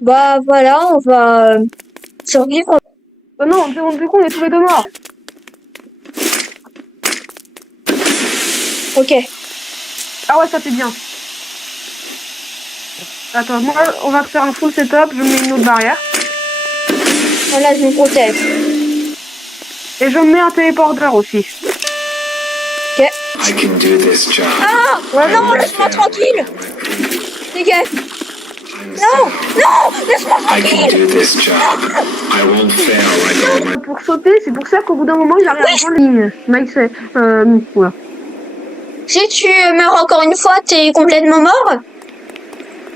Bah voilà, on va survivre. Oh non, du coup, on est tous les deux morts. Ok. Ah ouais, ça c'est bien. Attends, moi, on va faire un full setup, je mets une autre barrière. Voilà, je me protège. Et je mets un téléporteur aussi. Ok. I can do this job. Ah Ouais, non, laisse-moi tranquille. Dégage. Non, non, laisse-moi I can tranquille. do this job. I won't fail like all my... pour sauter, c'est pour ça qu'au bout d'un moment, il arrive à prendre la ligne. Mike, c'est... voilà. Si tu meurs encore une fois, t'es complètement mort.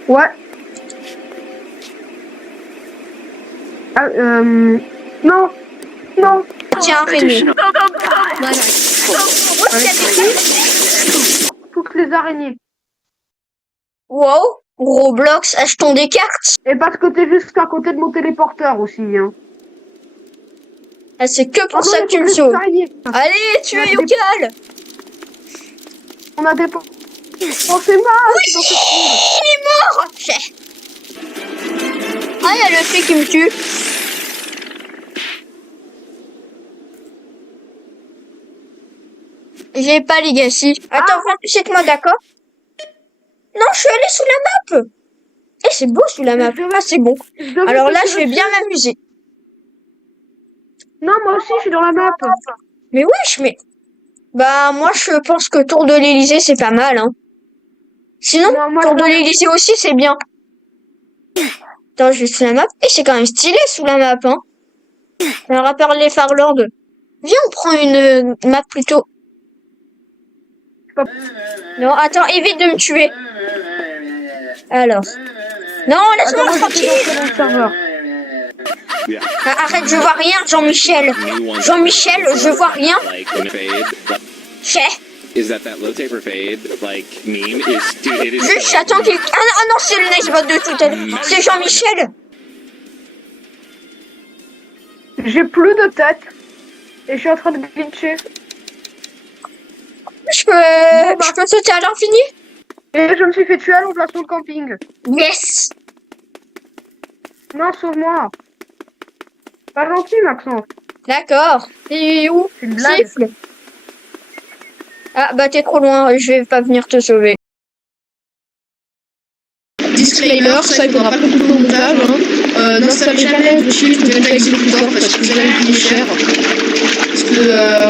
Ouais. Ah, non. Non. Tiens, araignée. Voilà. Toutes les araignées. Wow, Roblox, achetons des cartes. Et parce que t'es juste à côté de mon téléporteur aussi, hein. Ah, c'est que pour Ah non, ça il y a que tu me toutes les sauves. araignées. Allez, tu es Ouais, Yokal. On a des... Oh, c'est mal. Oui, il est mort. Ah, il y a le fait qui me tue. J'ai pas Legacy. Attends, moi d'accord. Non, je suis allée sous la map. Et c'est beau sous la map. Ah, c'est bon. Alors là, je vais bien m'amuser. Non, moi aussi, je suis dans la map. Mais wesh, mais... Bah, moi, je pense que Tour de l'Elysée, c'est pas mal, hein. Sinon, Non, moi, Tour de l'Elysée aussi, c'est bien. Attends, je vais sous la map. Et c'est quand même stylé sous la map, hein. Alors, à part les Farlord. Viens, on prend une map plutôt. Non, attends, évite de me tuer. Alors. Non, laisse-moi tranquille. Ah, arrête, je vois rien, Jean-Michel. Jean-Michel, je vois rien. Chais. Is that low taper fade like meme is dude it is Juste, j'attends qu'il... Ah non, c'est le Nicebot de tout à l'heure. C'est Jean-Michel. J'ai plus de tête. Et je suis en train de glitcher. Je peux sauter à l'infini? Et je me suis fait tuer à l'emplacement de camping. Yes. Non, sauve-moi. Pas gentil, Maxence. D'accord. Et où? C'est une blague. Siffle. Ah, bah t'es trop loin, je vais pas venir te sauver. Disclaimer, ça il faudra pas couper au montage, hein. N'installez jamais de shift ou delta exécuteur parce que vous allez payer cher. Parce que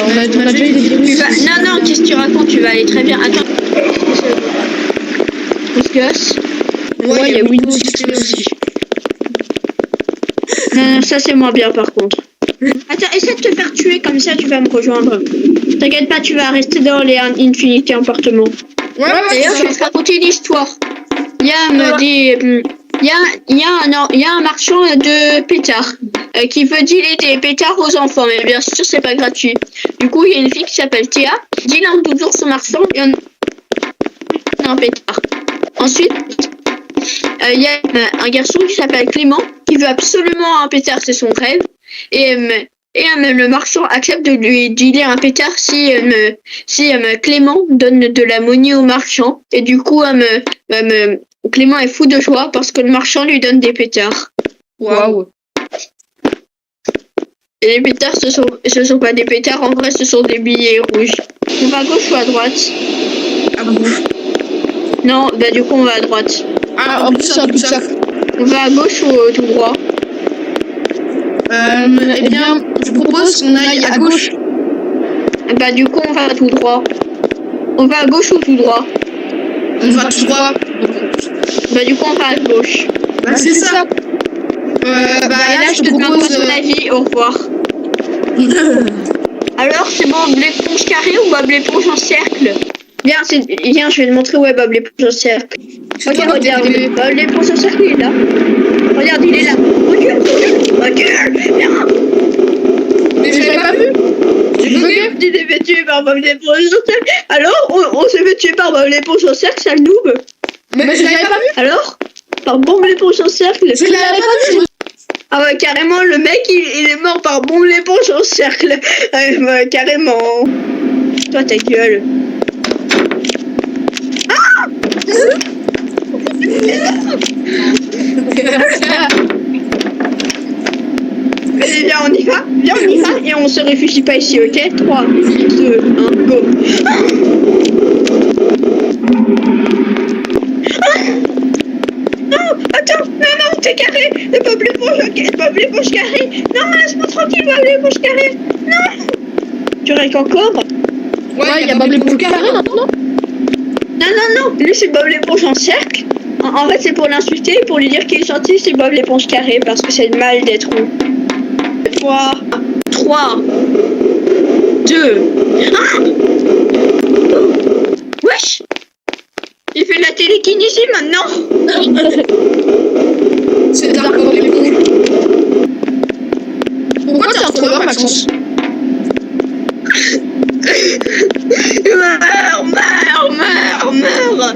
on a déjà eu des virus. Non, qu'est-ce que tu racontes? Tu vas aller très bien. Attends. Discuss. Ouais, il y a Windows XP aussi. Non, ça c'est moins bien par contre. Attends, essaie de te faire tuer comme ça tu vas me rejoindre. T'inquiète pas, tu vas rester dans les Infinity appartements. Ouais, D'ailleurs, je vais te raconter une histoire. Il y a un marchand de pétards qui veut dealer des pétards aux enfants, mais bien sûr c'est pas gratuit. Du coup, il y a une fille qui s'appelle Théa, deal un toujours son marchand et un pétard. Ensuite, il y a un garçon qui s'appelle Clément qui veut absolument un pétard, c'est son rêve. Et le marchand accepte de lui dealer un pétard si Clément donne de la monnaie au marchand. Et du coup, Clément est fou de joie parce que le marchand lui donne des pétards. Waouh. Et les pétards, ce sont pas des pétards, en vrai, ce sont des billets rouges. On va à gauche ou à droite? À gauche. Non, bah du coup, on va à droite. Ah, en plus, c'est un cul-de-sac. On va à gauche ou tout droit? Eh bien, je propose qu'on aille à gauche. Bah du coup, on va tout droit. On va à gauche ou tout droit? On va tout droit. Bah du coup, on va à gauche. Bah, c'est ça. Bah, là, je te propose... ton avis, au revoir. Alors, c'est bon, Bob l'éponge carré ou Bob l'éponge en cercle? Viens, je vais te montrer où est Bob l'éponge en cercle. Regarde, Bob l'éponge en cercle, il est là. Regarde, il est là. Recule, viens. Mais j'avais pas vu. J'ai bugué. Tu t'es fait tuer par Bob l'éponge en cercle. Alors, on s'est fait tuer par Bob l'éponge en cercle, sale noob. Mais je l'avais pas vu. Alors, par Bob l'éponge en cercle. Je l'avais pas vu. Ah ouais, carrément, le mec, il est mort par bombe l'éponge en cercle. Ouais, carrément. Toi, ta gueule. Ah Viens, on y va. Viens, on y va. Et on se réfugie pas ici, ok? 3, 2, 1, go. Non, attends, non, t'es carré. Le Bob l'éponge, ok, Bob l'éponge carré. Non, laisse-moi tranquille, Bob l'éponge carré. Non. Tu règles encore? Ouais, il y a Bob l'éponge carré maintenant. Non, lui c'est Bob l'éponge en cercle. En fait, c'est pour l'insulter, pour lui dire qu'il est gentil, c'est Bob l'éponge carré, parce que c'est le mal d'être rond. 3, 2, 1. Wesh! Il fait de la télékinésie maintenant. C'est Dark Bob l'éponge. Pourquoi t'es un trolleur, Maxence? Meurs.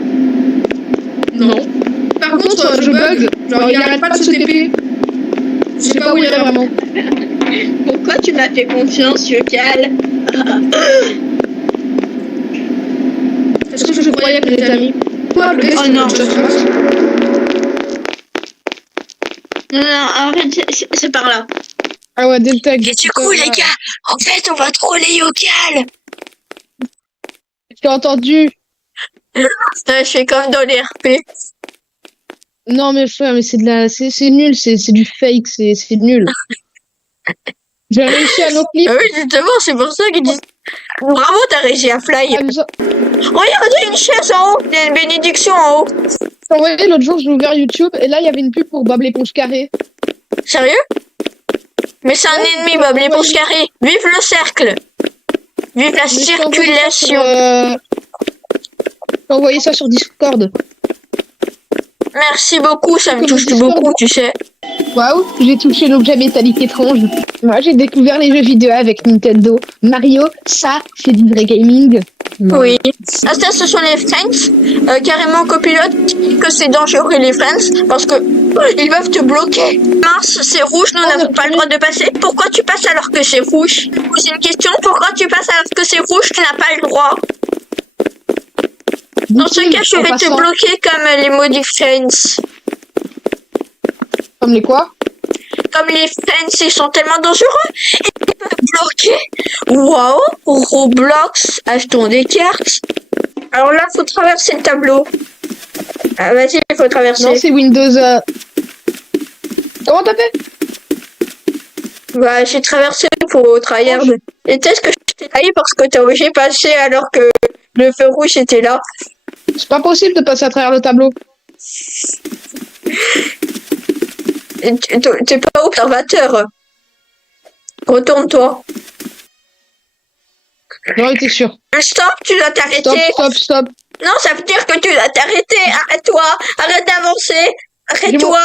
Non. Par contre, je bug. Genre, il arrête pas de se TP. Je sais pas où il est vraiment. Pourquoi tu m'as fait confiance, Yocal? Est-ce que je croyais que j'étais amis? Quoi, le Oh non. Non, en fait, c'est par là. Ah ouais, Delta. Et du coup, les gars, en fait, on va troller Yocal. J'ai entendu. Je fais comme dans les RP. Non, mais frère, mais c'est nul, c'est du fake, c'est nul. J'ai réussi à no clip. Ah oui, justement, c'est pour ça qu'ils disent. Bravo, t'as réussi à fly. Regardez une chaise en haut, il y a une bénédiction en haut. Vous voyez, l'autre jour, j'ai ouvert YouTube et là, il y avait une pub pour Bob l'éponge carré. Sérieux? Mais c'est un ennemi, Bob l'éponge carré. Vive le cercle. Vive la circulation. J'ai envoyé ça sur Discord. Merci beaucoup, ça me touche beaucoup, tu sais. Waouh, j'ai touché l'objet métallique étrange. Moi, j'ai découvert les jeux vidéo avec Nintendo. Mario, ça, c'est du vrai gaming. Oui. Ah, ça, ce sont les friends. Carrément, copilote, que c'est dangereux, les friends, parce que ils peuvent te bloquer. Mars, c'est rouge, nous n'avons pas le droit de passer. Pourquoi tu passes alors que c'est rouge? Je pose une question. Pourquoi tu passes alors que c'est rouge? Tu n'as pas le droit. Dans ce cas, je vais te bloquer comme les maudits friends. Comme les quoi? Comme les friends, ils sont tellement dangereux. Ils peuvent bloquer. Waouh, Roblox, achetons des cartes. Alors là, faut traverser le tableau. Ah, vas-y, il faut traverser. Non, c'est Windows. Comment t'as fait? Bah, j'ai traversé pour tryhard. Et est-ce que je t'ai trahi parce que t'as osé passer alors que le feu rouge était là? C'est pas possible de passer à travers le tableau. T'es pas observateur. Retourne-toi. Non, t'es sûr. Stop, tu dois t'arrêter. Stop. Non, ça veut dire que tu dois t'arrêter. Arrête-toi. Arrête d'avancer. Arrête-toi.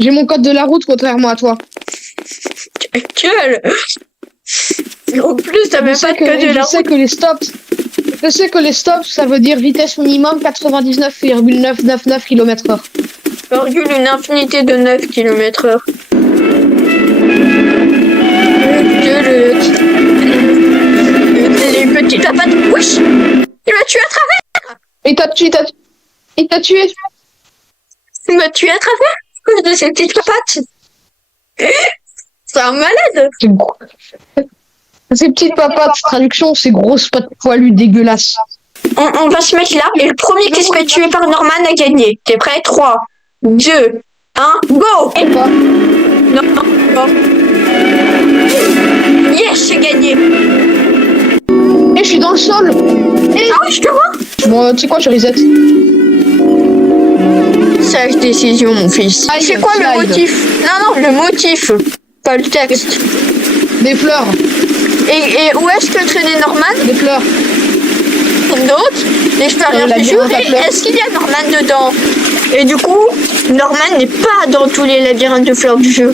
J'ai mon code de la route, contrairement à toi. Gueule. En plus, t'as même pas de code de la route. Je sais que les stops, ça veut dire vitesse minimum 99,999 km/h. Virgule une infinité de 9 km/h. Les petites papates. Wesh! Il m'a tué à travers! Il t'a tué. Il m'a tué à travers à cause de ces petites papates. C'est un malade. Ces petites papates, traduction, c'est grosses pattes poilues dégueulasses. On va se mettre là et le premier qui se fait tuer par Norman a gagné. T'es prêt? 3, 2, 1, go! Non. Yes, j'ai gagné. Je suis dans le sol. Ah oui, je te vois. Bon, tu sais quoi, je reset. Sage décision, mon fils. C'est quoi le motif? Non, le motif, pas le texte. Des fleurs. Et où est-ce que traînait Norman? Des fleurs. D'autres? Et je peux rien faire jouer. Est-ce qu'il y a Norman dedans? Et du coup, Norman n'est pas dans tous les labyrinthes de fleurs du jeu.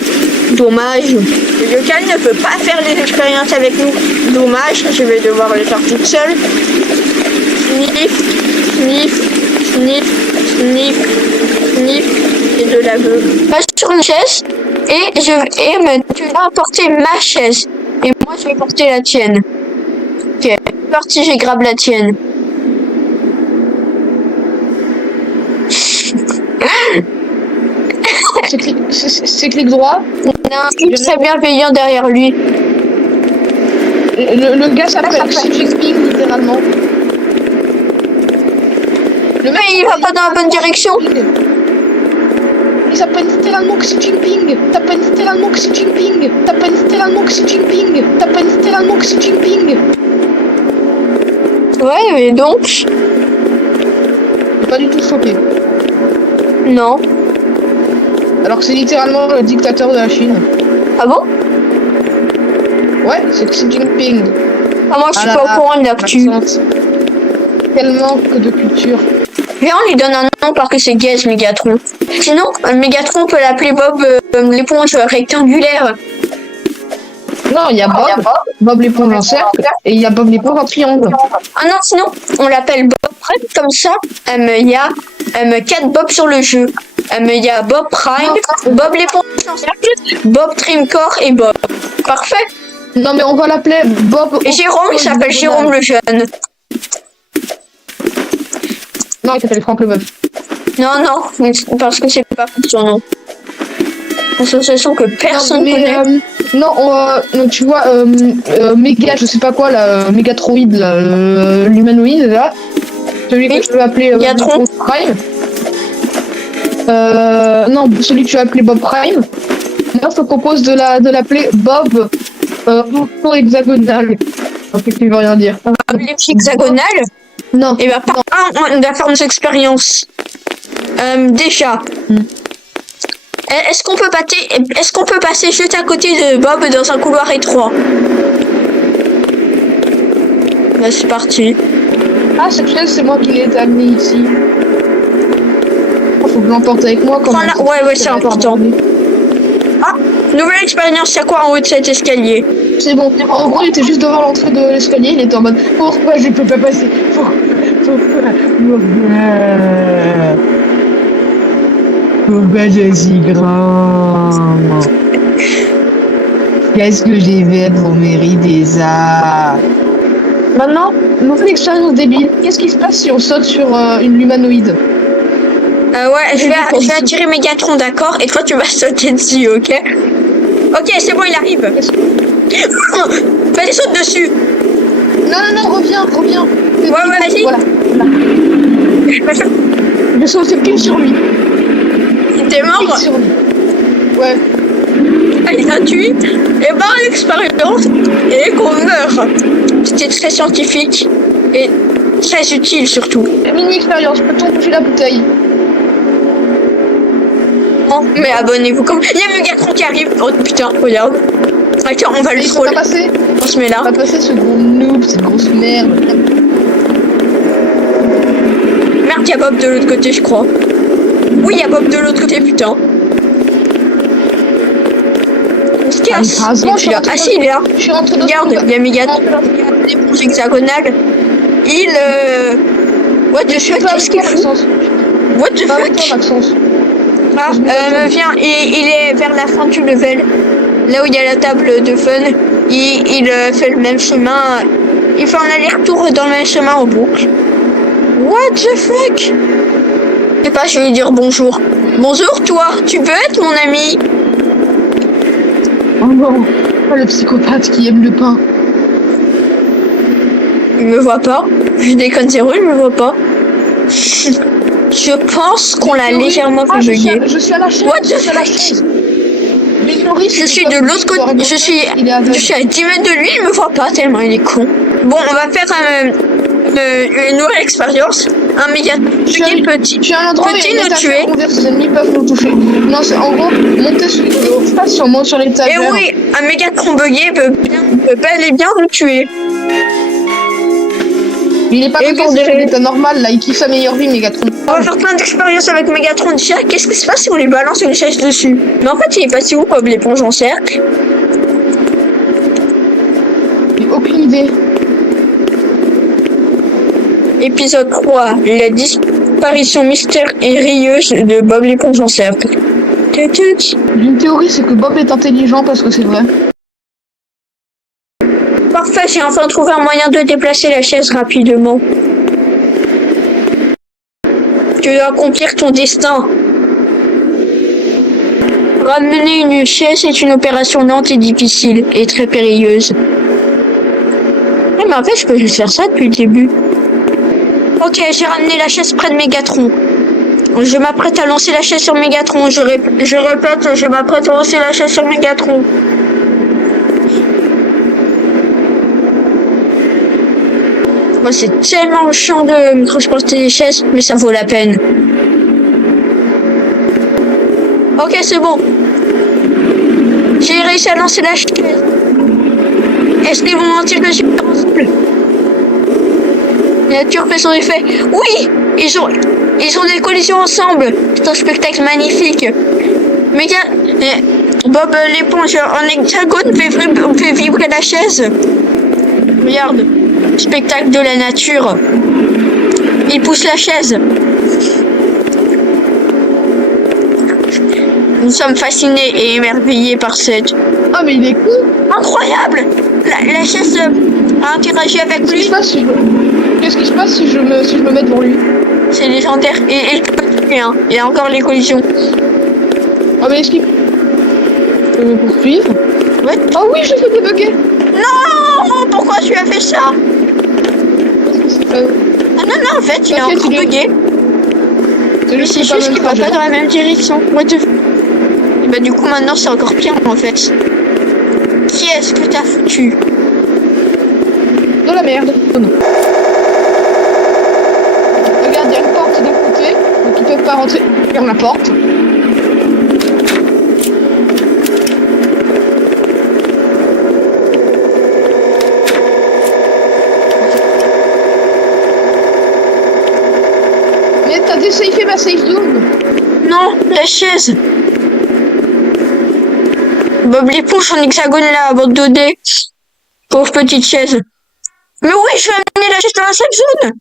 Dommage. Le Yocal ne peut pas faire les expériences avec nous. Dommage, je vais devoir le faire toute seule. Sniff. Et de la beuh. Passe sur une chaise et tu vas porter ma chaise. Et moi, je vais porter la tienne. Ok, parti, j'ai grave la tienne. C'est clic droit. Il y a un type très bienveillant derrière lui. Le gars s'appelle Xi Jinping, littéralement. Le mec, Mais il va pas dans la bonne direction. Il s'appelle littéralement Xi Jinping. T'appelles littéralement Xi Jinping. T'appelles littéralement Xi Jinping. T'appelles littéralement Xi Jinping. Ouais, mais donc... Pas du tout choqué. Non. Alors que c'est littéralement le dictateur de la Chine. Ah bon? Ouais, c'est Xi Jinping. Ah, moi, je suis Ah pas là au courant de là, l'actu. Maxence. Quel manque de culture. Viens, on lui donne un nom parce que c'est gay, ce Mégatron. Sinon, Mégatron, on peut l'appeler Bob l'éponge rectangulaire. Non, il y a Bob l'éponge en cercle, et il y a Bob l'éponge en triangle. Ah non, sinon, on l'appelle Bob Prime, comme ça. Il y a 4 Bob sur le jeu. Il y a Bob Prime, Bob l'éponge en cercle, Bob Trimcore et Bob. Parfait. Non, mais on va l'appeler Bob... Et Jérôme, il s'appelle Jérôme le jeune. Non, il s'appelle Franck Leboeuf. Non, parce que c'est pas son nom. Association que personne connaît. Non, tu vois, Méga, je sais pas quoi, là, Mégatroid, là, l'humanoïde, là. Celui que tu veux appeler Mégatron. Bob Prime. Non, celui que tu as appelé Bob Prime. Moi, je te propose de l'appeler Bob hexagonal. Ok, tu veux rien dire. Les hexagonales. Non. Et bah, on va faire nos expériences. Déjà. Est-ce qu'on peut passer juste à côté de Bob dans un couloir étroit? Bah, c'est parti. Ah, cette chaise, c'est moi qui l'ai amenée ici. Faut que je l'emporte avec moi quand même. Ouais, c'est important. Ah, nouvelle expérience, il y a quoi en haut de cet escalier? C'est bon. En gros, il était juste devant l'entrée de l'escalier. Il était en mode pourquoi je peux pas passer? Pourquoi je suis grand? Qu'est-ce que j'ai fait pour mériter ça? Maintenant, nouvelle expérience débile. Qu'est-ce qui se passe si on saute sur une humanoïde? Ouais, je vais attirer Mégatron, d'accord? Et toi, tu vas sauter dessus, ok? Ok, c'est bon, il arrive. Vas-y, saute dessus. Non, reviens. Ouais, vas-y. Voilà. Je saute pile sur lui. T'es mort? Sur lui. Ouais. Allez, gratuite. Et bah, l'expérience et qu'on meurt. C'était très scientifique et très utile surtout. Mini-expérience, peut-on bouger la bouteille? Non, mais abonnez-vous comme... Il y a Mégatron qui arrive. Oh putain, regarde. Attends, on va le troll. On se met là. On va passer ce gros noob, cette grosse merde. Merde, il y a Bob de l'autre côté, je crois. Oui, il y a Bob de l'autre côté, putain. On se casse. Ah, si, il est là. Regarde, il y a Mégatron. L'éponge hexagonale. What the fuck, qu'est-ce qu'il fout? What the fuck? Ah, viens, il est vers la fin du level. Là où il y a la table de fun. Il fait le même chemin. Il fait un aller-retour dans le même chemin en boucle. What the fuck? Je sais pas, je vais lui dire bonjour. Bonjour, toi, tu veux être mon ami? Oh non, pas le psychopathe qui aime le pain. Il me voit pas. Je déconne zéro, il me voit pas. Je pense qu'on l'a légèrement fait bugger. Je suis à la chaise. What the fuck? Je suis de l'autre côté. Je suis à 10 mètres de lui, il me voit pas tellement il est con. Bon, on va faire une nouvelle expérience. Un méga petit. Je suis à un endroit où il y a nous tuer. Les ennemis peuvent nous toucher. Non, c'est en gros monter sur face, on monte sur les tables. Et oui, un Mégatron bugué peut bel et bien nous tuer. Il est pas content de l'état normal là, il kiffe sa meilleure vie, Mégatron. On va faire plein d'expériences avec Mégatron. Déjà, qu'est-ce qui se passe si on lui balance une chaise dessus? Mais en fait, il est passé où, Bob l'éponge en cercle? J'ai aucune idée. Épisode 3, la disparition mystérieuse de Bob l'éponge en cercle. J'ai une théorie, c'est que Bob est intelligent parce que c'est vrai. Parfait, j'ai enfin trouvé un moyen de déplacer la chaise rapidement. Tu dois accomplir ton destin. Ramener une chaise est une opération lente et difficile, et très périlleuse. Mais en fait, je peux juste faire ça depuis le début. Ok, j'ai ramené la chaise près de Mégatron. Je m'apprête à lancer la chaise sur Mégatron. Je répète, je m'apprête à lancer la chaise sur Mégatron. Moi, c'est tellement chiant de transporter les chaises, mais ça vaut la peine. Ok, c'est bon. J'ai réussi à lancer la chaise. Est-ce qu'ils vont mentir que je suis ensemble? La nature fait son effet. Oui, ils ont des collisions ensemble. C'est un spectacle magnifique. Bob l'éponge en hexagone fait vibrer la chaise. Regarde, spectacle de la nature. Il pousse la chaise. Nous sommes fascinés et émerveillés par cette... Ah, mais il est cool. Incroyable! La chaise a interagi avec lui. Qu'est-ce qui se passe si je me mets devant lui? C'est légendaire. Et il peut tuer, hein. Il y a encore les collisions. Ah, mais est-ce qu'il peut me poursuivre? Ouais. Oh oui, je fais débugger. Non! Pourquoi tu as fait ça? Parce que c'est pas... Ah non, en fait, il est encore bugué. Mais c'est juste qu'il va pas dans la même direction. What the... Et bah du coup, maintenant, c'est encore pire, en fait. Qui est-ce que t'as foutu? Dans la merde. Oh non. Regarde, il y a une porte de côté, donc ils peuvent pas rentrer. Ferme la porte. Mais t'as désafé ma safe zone. Non, la chaise. Bob l'éponge en hexagone là, abandonné. Pauvre petite chaise. Mais oui, je vais amener la chaise dans la safe zone.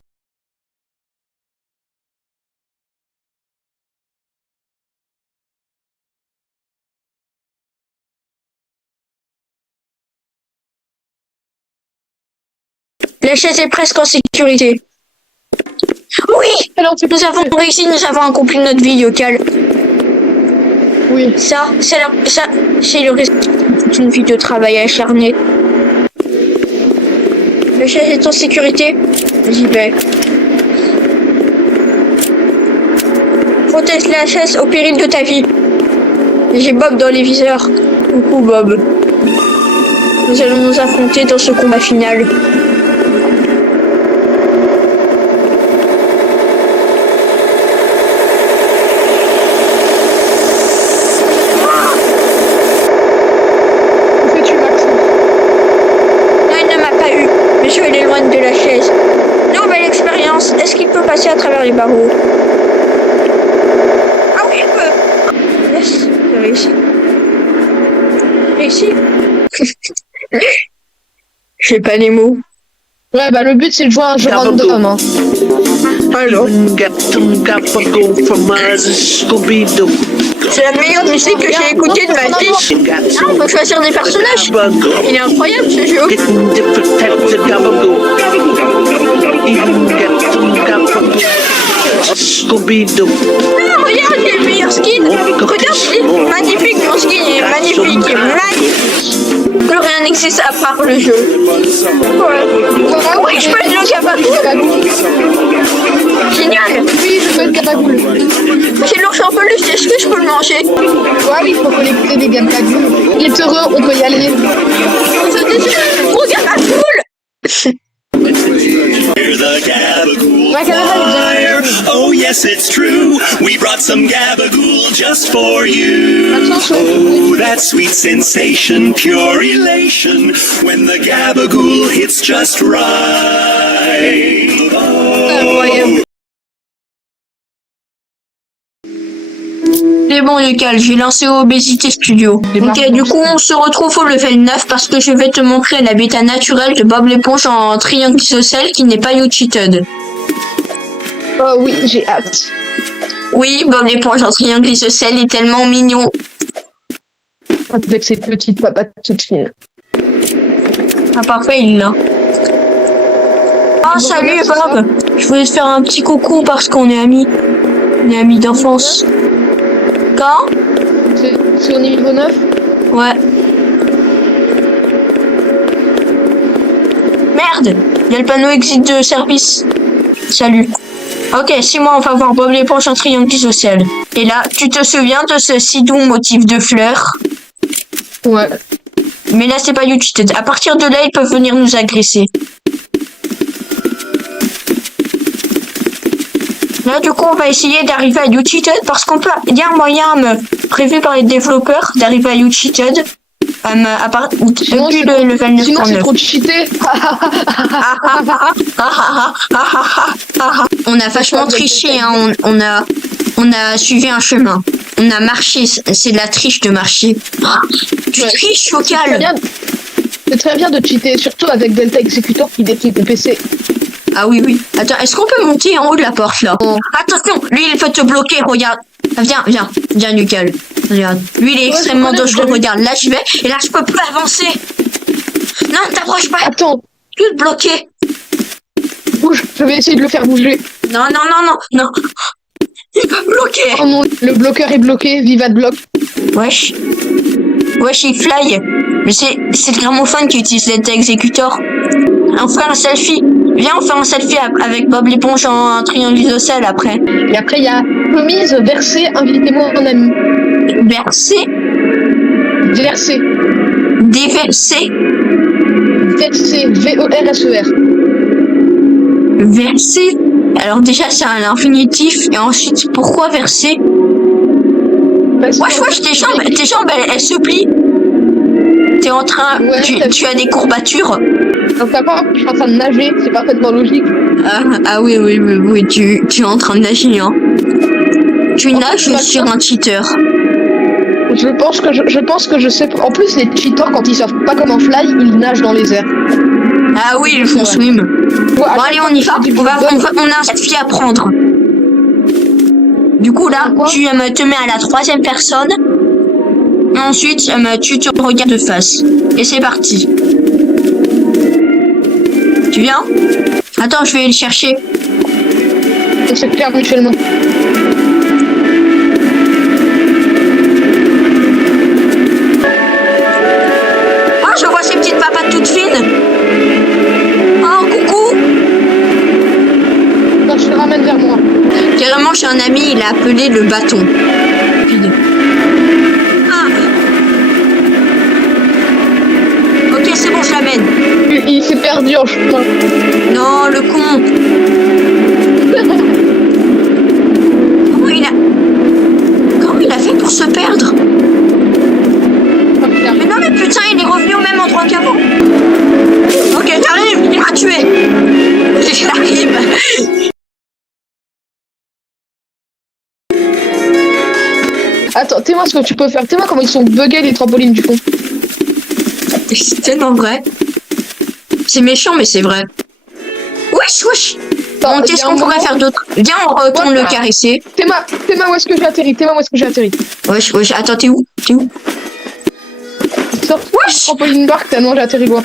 La chaise est presque en sécurité. Oui, nous avons réussi, nous avons accompli notre vie locale. Oui. Ça, c'est le résultat d'une vie de travail acharné. La chaise est en sécurité. J'y vais. Protège la chaise au péril de ta vie. J'ai Bob dans les viseurs. Coucou Bob. Nous allons nous affronter dans ce combat final. De la chaise. Nouvelle expérience. Est-ce qu'il peut passer à travers les barreaux? Ah oui, il peut. Yes, j'ai réussi. Réussi. J'ai pas les mots. Ouais, bah le but c'est de jouer un jeu random. Hein. Alors. C'est la meilleure musique que j'ai écoutée de ma vie. Ah, on peut choisir des personnages. Il est incroyable ce jeu. Ah, regarde, j'ai le meilleur skin. Regarde, c'est magnifique, mon skin est magnifique, Plus rien n'existe à part le jeu. Ouais. Oui, je peux être le Gabagoul. Génial. Oui, je peux être Gabagoul. J'ai l'ours en peluche, est-ce que je peux le manger? Ouais, il faut collecter des Gabagouls. Il est heureux, on peut y aller. Oh, Gabagoul. We're the Gabagool Choir. Oh yes, it's true. We brought some Gabagool just for you. Oh, that sweet sensation, pure elation, when the Gabagool hits just right. Oh. C'est bon, Yocal, j'ai lancé Obésité Studio. Ok, du coup, on se retrouve au level 9 parce que je vais te montrer l'habitat naturel de Bob l'éponge en triangle isocèle qui n'est pas you-cheated. Oh oui, j'ai hâte. Oui, Bob l'éponge en triangle isocèle est tellement mignon. Avec ses petites papates toutes fines. Ah, parfait, il l'a. Ah, salut Bob. Je voulais te faire un petit coucou parce qu'on est amis. On est amis d'enfance. Quand? C'est au niveau 9. Ouais. Merde, il y a le panneau exit de service. Salut. Ok, 6 mois, on va voir Bob l'éponge en triangle isocèle. Et là, tu te souviens de ce si doux motif de fleurs? Ouais. Mais là, c'est pas YouTube. À partir de là, ils peuvent venir nous agresser. Là, du coup, on va essayer d'arriver à YouTube parce qu'on peut. Il y a un moyen prévu par les développeurs d'arriver à YouTube. Sinon, Depuis le level 9.9. Sinon, c'est trop cheaté. On a vachement triché, hein. On a suivi un chemin. On a marché. C'est de la triche de marcher. Tu triches, Vocal. C'est très bien de cheater, surtout avec Delta Executor qui détruit ton PC. Ah oui, oui. Attends, est-ce qu'on peut monter en haut de la porte, là? Attention, lui, il peut te bloquer, regarde. Viens, Nucal. Regarde. Lui, il est extrêmement dangereux, regarde. Là, j'y vais, et là, je peux plus avancer. Non, t'approches pas. Attends. Tu es bloqué. Bouge, je vais essayer de le faire bouger. Non. Il est pas bloqué. Oh non, le bloqueur est bloqué, Vivat bloc. Wesh, il fly. Mais c'est le gramophone qui utilise Delta Executor. On fait un selfie. Viens, on fait un selfie avec Bob l'éponge en triangle isocèle après. Et après, il y a Promise, Versé, invitez-moi en ami. Verser. Versé. Déverser. Versé, V-O-R-S-E-R. Verser. Alors déjà, c'est un infinitif. Et ensuite, pourquoi verser? Wesh, tes jambes, elles se plient. T'es en train... Ouais, tu as des courbatures. Donc d'abord, je suis en train de nager, c'est parfaitement logique. Ah oui, tu es en train de nager, hein. Tu nages sur un cheater. Je pense que je sais. En plus, les cheaters, quand ils savent pas comment fly, ils nagent dans les airs. Ah oui, ils font swim. Ouais, Bon, allez, on y va. On a un selfie à prendre. Du coup, là, tu te mets à la 3e personne. Et ensuite, tu te regardes de face. Et c'est parti. Tu viens? Attends, je vais le chercher. C'est clair mutuellement. Oh, je vois ces petites papates toutes fines. Oh, coucou. Donc je te ramène vers moi. Carrément, j'ai un ami, il a appelé le bâton. Rapide. Ah. Ok, c'est bon, je l'amène. Il s'est perdu en chemin. Non, le con. Comment il a fait pour se perdre? Mais non, mais putain, il est revenu au même endroit qu'avant. Ok, t'arrives, il m'a tué. J'arrive. Attends, dis-moi ce que tu peux faire. Dis-moi comment ils sont buggés les trampolines du fond. C'est tellement vrai. C'est méchant, mais c'est vrai. Wesh. Bon, qu'est-ce qu'on pourrait faire d'autre? Viens, on retourne le caresser. Dis-moi où est-ce que j'ai atterri. Wesh, attends, t'es où? Sors. Wesh. Trampoline barque, tellement j'ai atterri loin.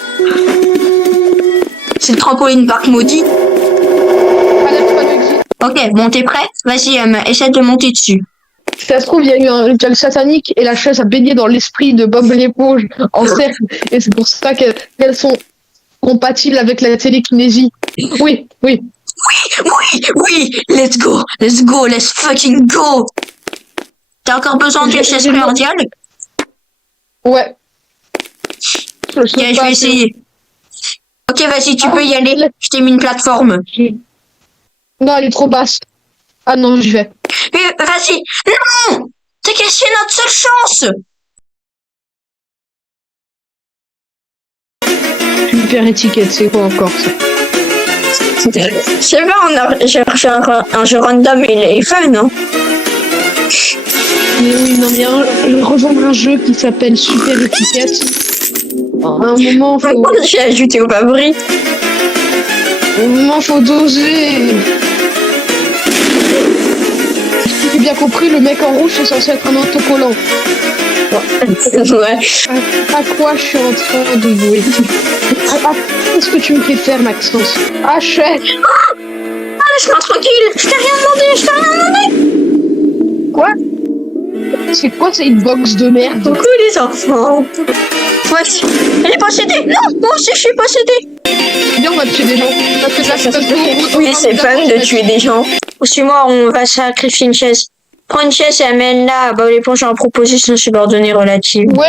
C'est le trampoline parc maudit. Alerte, pas de exit. Ok, bon, t'es prêt? Vas-y, essaie de monter dessus. Si ça se trouve, il y a eu un rituel satanique et la chaise a baigné dans l'esprit de Bob l'éponge en cercle. Et c'est pour ça qu'elles sont compatibles avec la télékinésie. Oui. Let's go, let's fucking go. T'as encore besoin d'une chaise primordiale? Ouais. Ok, je vais essayer. Ok, vas-y, tu peux y aller. Je t'ai mis une plateforme. Non, elle est trop basse. Ah non, j'y vais. Mais vas-y. Non! T'as cassé notre seule chance. Super étiquette, c'est quoi encore ça? Je sais pas, j'ai cherché un jeu random et il est fun, non? Mais oui, non, mais je rejoindre un jeu qui s'appelle Super étiquette. À un moment, J'ai ajouté au favori. Faut doser. Si j'ai bien compris, le mec en rouge c'est censé être un autocollant. Ouais. À quoi je suis en train de jouer? Qu'est-ce que tu me fais faire, Maxence? Achète. Laisse-moi tranquille. Je t'ai rien demandé. Quoi? C'est quoi cette box de merde? Coucou les enfants. Wesh, elle est possédée. Non, moi aussi je suis possédée. Viens, on va tuer des gens. Parce que ça, c'est parce que... Oui, c'est fun de tuer des gens. Suis-moi, on va sacrifier une chaise. Prends une chaise et amène-la à Bob l'éponge en proposition subordonnée relative. Ouais.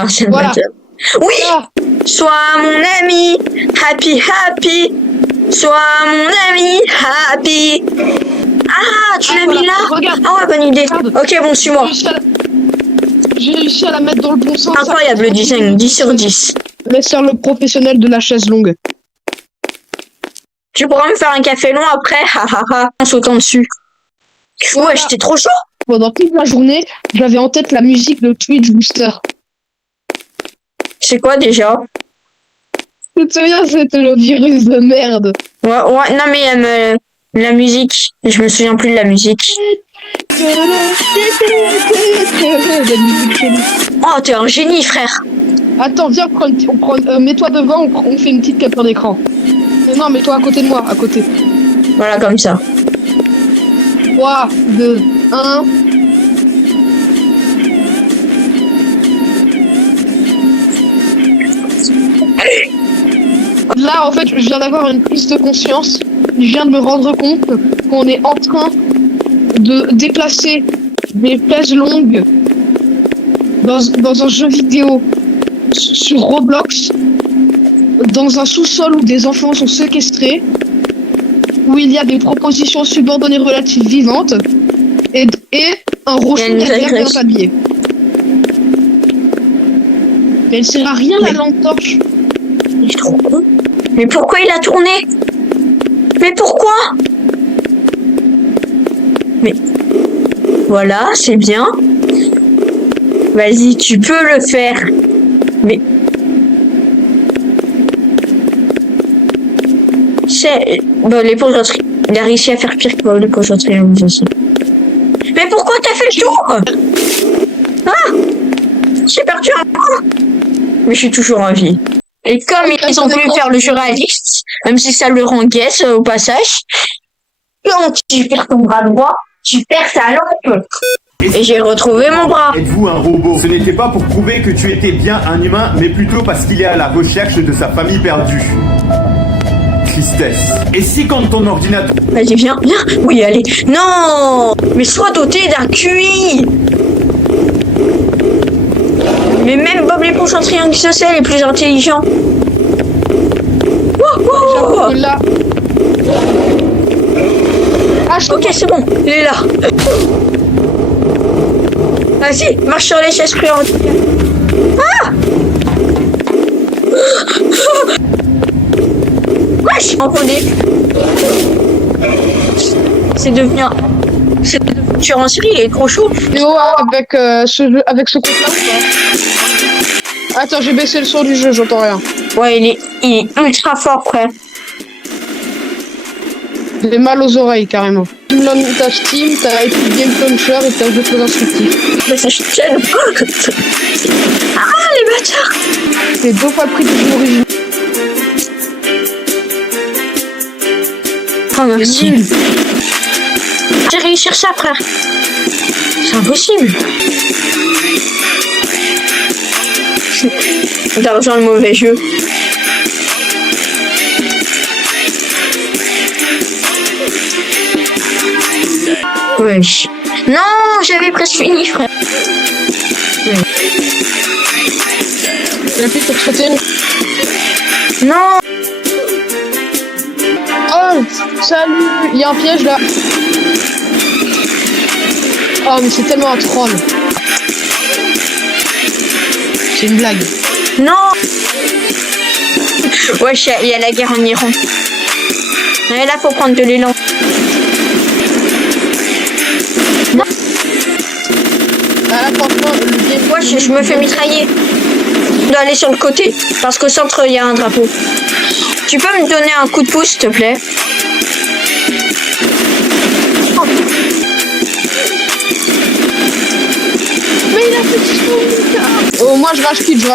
Ah, c'est le Voilà. batteur. Oui, Ah, sois mon ami, happy, happy. Sois mon ami, happy. Ah, tu l'as mis voilà. là? Regarde. Ah ouais, bonne idée. Regarde. Ok, bon, suis-moi. j'ai réussi à la mettre dans le bon sens. Incroyable le design, 10 sur 10. Laisse-faire le professionnel de la chaise longue. Tu pourras me faire un café long après, hahaha, en sautant dessus. Ouais, j'étais trop chaud. Pendant toute la journée, j'avais en tête la musique de Twitch Booster. C'est quoi déjà? Tu te souviens, c'était le virus de merde. Ouais, non mais la musique, je me souviens plus de la musique. Oh, t'es un génie, frère. Attends, viens, mets-toi devant, on fait une petite capture d'écran. Non, mets-toi à côté de moi, à côté. Voilà, comme ça. 3, 2, 1. Là, en fait, je viens d'avoir une prise de conscience. Je viens de me rendre compte qu'on est en train de déplacer des chaises longues dans un jeu vidéo sur Roblox, dans un sous-sol où des enfants sont séquestrés, où il y a des propositions subordonnées relatives vivantes et un rocher bien habillé. Mais elle sert à rien la lampe torche. Il est trop con. Mais pourquoi il a tourné? Mais pourquoi? Mais voilà, c'est bien. Vas-y, tu peux le faire. Mais c'est bon, l'éponge il a réussi à faire pire que l'éponge aussi. Mais pourquoi t'as fait le tour? Ah, j'ai perdu un point. Mais je suis toujours en vie. Et comme ils ont voulu faire le jeu réaliste, même si ça le rend guess au passage, quand tu perds ton bras droit, tu perds ta lampe. Et j'ai retrouvé mon bras. Êtes-vous un robot? Ce n'était pas pour prouver que tu étais bien un humain, mais plutôt parce qu'il est à la recherche de sa famille perdue. Tristesse. Et si quand ton ordinateur... Vas-y, viens. Oui, allez. Non! Mais sois doté d'un QI! Mais même Bob l'éponge en triangle social est plus intelligent. J'avoue que là... Ah, Ok, c'est bon, il est là. Vas-y, marche sur les chaises pliantes. Ah! Wesh, encodé. C'est devenu tueur en série, il est trop chaud. Léo, avec ce compte-là ou pas? Attends, j'ai baissé le son du jeu, j'entends rien. Ouais, il est ultra fort, frère. J'ai mal aux oreilles, carrément. T'as Steam, t'as Epic Game Launcher et t'as jeu très instructif. Mais ça, je tienne. Ah, les bâtards. C'est 2 fois le prix du jeu original. Oh, merci. Nul. J'ai réussi ça, frère. C'est impossible. T'as rejoint le mauvais jeu. Wesh. Non, j'avais presque fini, frère. J'appuie pour sauter. Non. Salut. Il y a un piège là. Oh mais c'est tellement un troll. C'est une blague. Non. Wesh, il y a la guerre en Iran. Et là, faut prendre de l'élan. Ah là franchement le game. Wesh, je me fais mitrailler. Je dois aller sur le côté, parce qu'au centre, il y a un drapeau. Tu peux me donner un coup de pouce, s'il te plaît? Mais il a fait tout. Oh moi je rage quitte.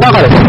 Págale.